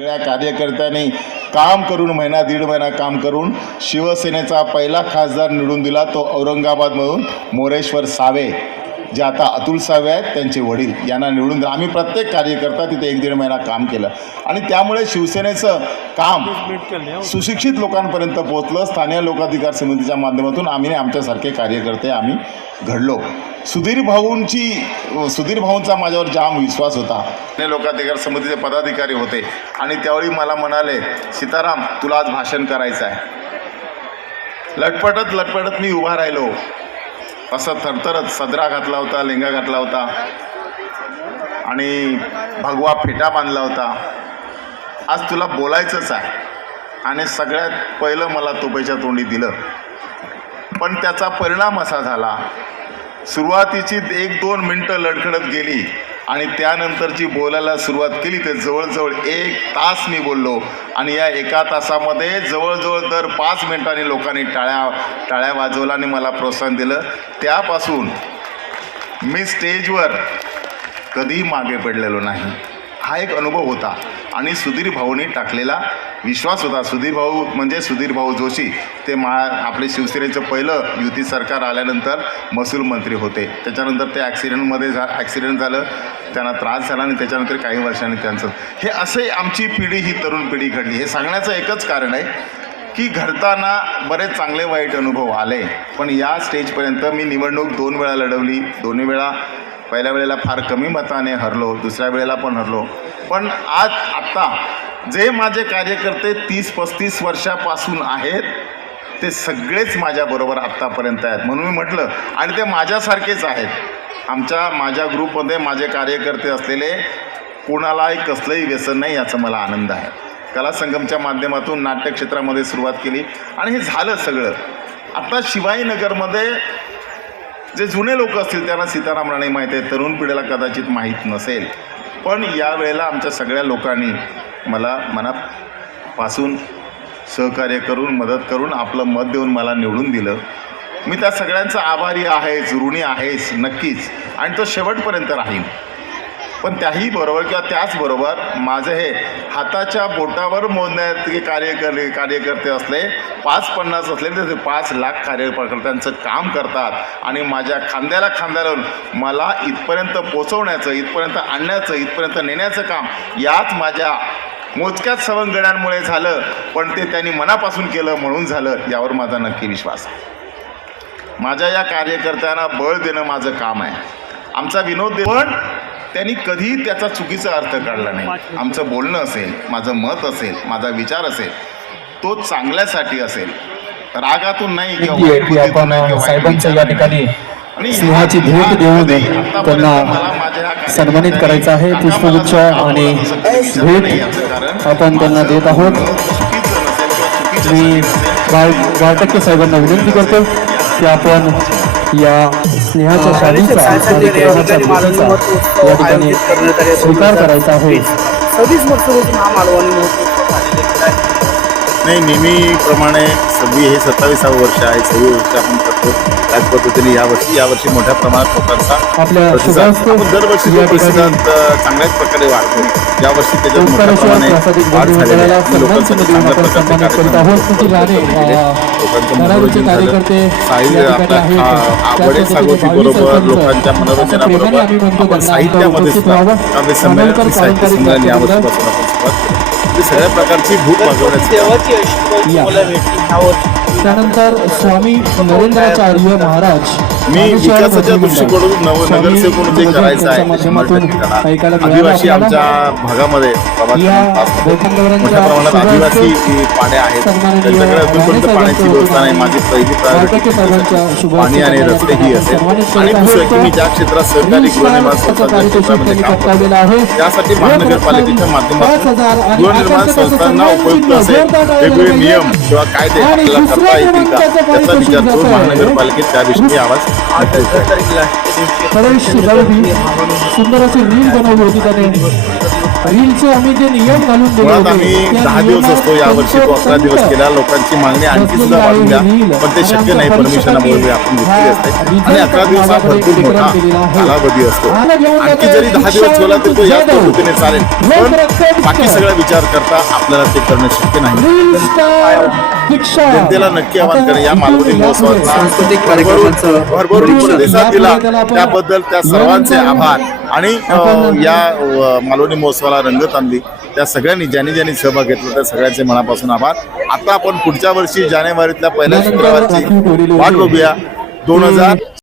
सगळ्या कार्यकर्त्यांनी काम करून महिना दीड महिना काम करून शिवसेनेचा पहिला खासदार निवडून दिला तो औरंगाबादमधून मोरेश्वर सावे, जे आता अतुल सावे आहेत त्यांचे वडील, यांना निवडून दिला. आम्ही प्रत्येक कार्यकर्ता तिथे एक दीड महिना काम केलं आणि त्यामुळे शिवसेनेचं काम सुशिक्षित लोकांपर्यंत पोहोचलं. स्थानिक लोकाधिकार समितीच्या माध्यमातून आम्ही आमच्यासारखे कार्यकर्ते आम्ही घडलो. सुधीर भाऊंचा माझ्यावर जाम विश्वास होता. लोकाधिकार समितीचे पदाधिकारी होते आणि त्यावेळी मला म्हणाले, सीताराम तुला आज भाषण करायचं आहे. लटपटत मी उभा राहिलो, असं थरथरत सदरा घातला होता, लेंगा घातला होता आणि भगवा फेटा बांधला होता. आज तुला बोलायचंच आहे आणि सगळ्यात पहिलं मला तोपेच्या तोंडी दिलं. पण त्याचा परिणाम असा झाला, सुरुवातीची 1-2 मिनटं लडखडत गेली आणि त्यानंतरची बोलायला सुरुवात केली तर जवळजवळ 1 तास मी बोललो आणि या 1 तासामध्ये जवळजवळ दर 5 मिनिटांनी लोकांनी टाळ्या वाजवला आणि मला प्रोत्साहन दिलं. त्यापासून मी स्टेजवर कधीही मागे पडलेलो नाही. हा एक अनुभव होता आणि सुधीर भाऊंनी टाकलेला विश्वास होता. सुधीर भाऊ म्हणजे सुधीर भाऊ जोशी, ते आपले शिवसेनेचं पहिलं युती सरकार आल्यानंतर महसूल मंत्री होते. त्याच्यानंतर ते ॲक्सिडेंट झालं, त्यांना त्रास झाला आणि त्याच्यानंतर काही वर्षांनी त्यांचं हे असे आमची पिढी, ही तरुण पिढी घडली. हे सांगण्याचं एकच कारण आहे की घडताना बरेच चांगले वाईट अनुभव आले, पण या स्टेजपर्यंत मी निवडणूक 2 वेळा लढवली. दोन्ही वेळा पहिल्या वेळेला फार कमी मताने हरलो, दुसऱ्या वेळेला पण हरलो. पण आत्ता जे माझे कार्यकर्ते 30-35 वर्षापासून आहेत ते सगळेच माझ्याबरोबर आत्तापर्यंत आहेत. म्हणून मी म्हटलं, आणि ते माझ्यासारखेच आहेत. माझ्या ग्रुपमध्ये माझे कार्यकर्ते असलेले कोणालाही कसलंही व्यसन नाही, याचा मला आनंद आहे. कला संगमच्या माध्यमातून नाट्यक्षेत्रामध्ये सुरुवात केली आणि हे झालं सगळं. आता शिवाजीनगरमध्ये जे जुने लोक असतील त्यांना सीताराम राणे माहीत आहे, तरुण पिढीला कदाचित माहीत नसेल. पण यावेळेला आमच्या सगळ्या लोकांनी मला मनापासून सहकार्य करून, मदत करून, आपलं मत देऊन मला निवडून दिलं. मी त्या सगळ्यांचा आभारी आहेच, ऋणी आहेच नक्कीच, आणि तो शेवटपर्यंत राहीन. पण त्याचबरोबर माझं हे हाताच्या बोटावर मोजण्यात कार्यकर्ते असले, 5-50 असले तर ते 5 लाख कार्यकर्त्यांचं काम करतात आणि माझ्या खांद्याला खांदा लावून मला इथपर्यंत पोचवण्याचं, इथपर्यंत आणण्याचं, इथपर्यंत नेण्याचं काम याच माझ्या मोजक्याच सवंगड्यांमुळे झालं. पण ते त्यांनी मनापासून केलं म्हणून झालं, यावर माझा नक्की विश्वास आहे. माझ्या या कार्यकर्त्यांना बळ देणं माझं काम आहे. आमचा विनोद पण त्यांनी कधी त्याचा चुकीचा अर्थ काढला नाही. आमचं बोलणं असेल, माझं मत असेल, माझा विचार असेल, तो चांगल्यासाठी असेल, रागातून नाही किंवा साहेबांच्या या ठिकाणी स्नेहाची भेट देऊन त्यांना सन्मानित करायचं आहे. पुष्पगुच्छ आणि भेट आपण त्यांना देत आहोत. मी वाळटक्के साहेबांना विनंती करतो की आपण या स्नेहाच्या शाळेचा या ठिकाणी स्वीकार करायचा आहे. नाही, नेहमीप्रमाणे 27 वर्ष आहे. 26 वर्ष आपण करतो त्याच पद्धतीने यावर्षी मोठ्या प्रमाणात लोकांचा आपल्या दरवर्षी प्रतिसाद चांगल्याच प्रकारे वाढतो. यावर्षी त्याच्यात मोठ्या प्रमाणे वाढ झालेली आहे. लोकांसाठी चांगल्या प्रकारचे आवडे सागोती बरोबर लोकांच्या मनोरंजनाबरोबर आपण साहित्यामध्ये सुद्धा काव्य संमेलन, साहित्य संमेलन यावर्षीपासून आपण सुरुवात केली. सगळ्या प्रकारची भूक भागवण्याची. त्यानंतर स्वामी नरेंद्राचार्य महाराज, मी विकासाच्या दृष्टिकोनातून नगरसेवक म्हणून जे करायचं आहे, आदिवासी आमच्या भागामध्ये मोठ्या प्रमाणात आदिवासी पाड्या आहेत, त्यांच्याकडे अजूनपर्यंत पाण्याची व्यवस्था नाही. माझी पहिली प्रायोरिटी पाणी आणि रस्ते ही असेल. आणि दुसरं की मी ज्या क्षेत्रात सहकारी गृहनिर्माण संस्थांच्या क्षेत्रामध्ये काम करतो त्यासाठी महानगरपालिकेच्या माध्यमातून गृहनिर्माण संस्थांना उपयुक्त असेल वेगवेगळे नियम किंवा कायदे आपल्याला करता येतील का, त्याचा विचार करून महानगरपालिकेत त्या विषयी आवाज परेश दळवी सुंदर अशी रील बनवली होती त्याने. रीलचे आम्ही जे नियम घालून दिले मुळात होते, आम्ही त्या 10 दिवस असतो, या वर्षी तो 11 दिवस केला. लोकांची मागणी आणखी सुद्धा वाढून द्या, पण ते शक्य नाही, परमिशनमुळे आपण घेतलेली असते. आणि 11 दिवस हा भरपूर मोठा कालावधी असतो. आणखी जरी 10 दिवस ठेवला तरी तो याच पद्धतीने चालेल, पण बाकी सगळा विचार करता आपल्याला ते करणं शक्य नाही. जनतेला नक्की आवाहन करेन, या मालवणी महोत्सवाचा सांस्कृतिक कार्यक्रमाचं भरभरून प्रतिसाद दिला त्याबद्दल त्या सर्वांचे आभार. आणि या मालवणी महोत्सवाला रंगत आणली त्या सगळ्यांनी, ज्यांनी सहभाग घेतला त्या सगळ्यांचे मनापासून आभार. आता आपण पुढच्या वर्षी जानेवारीतल्या पहिल्या शुक्रवारची वाट बघूया. 2000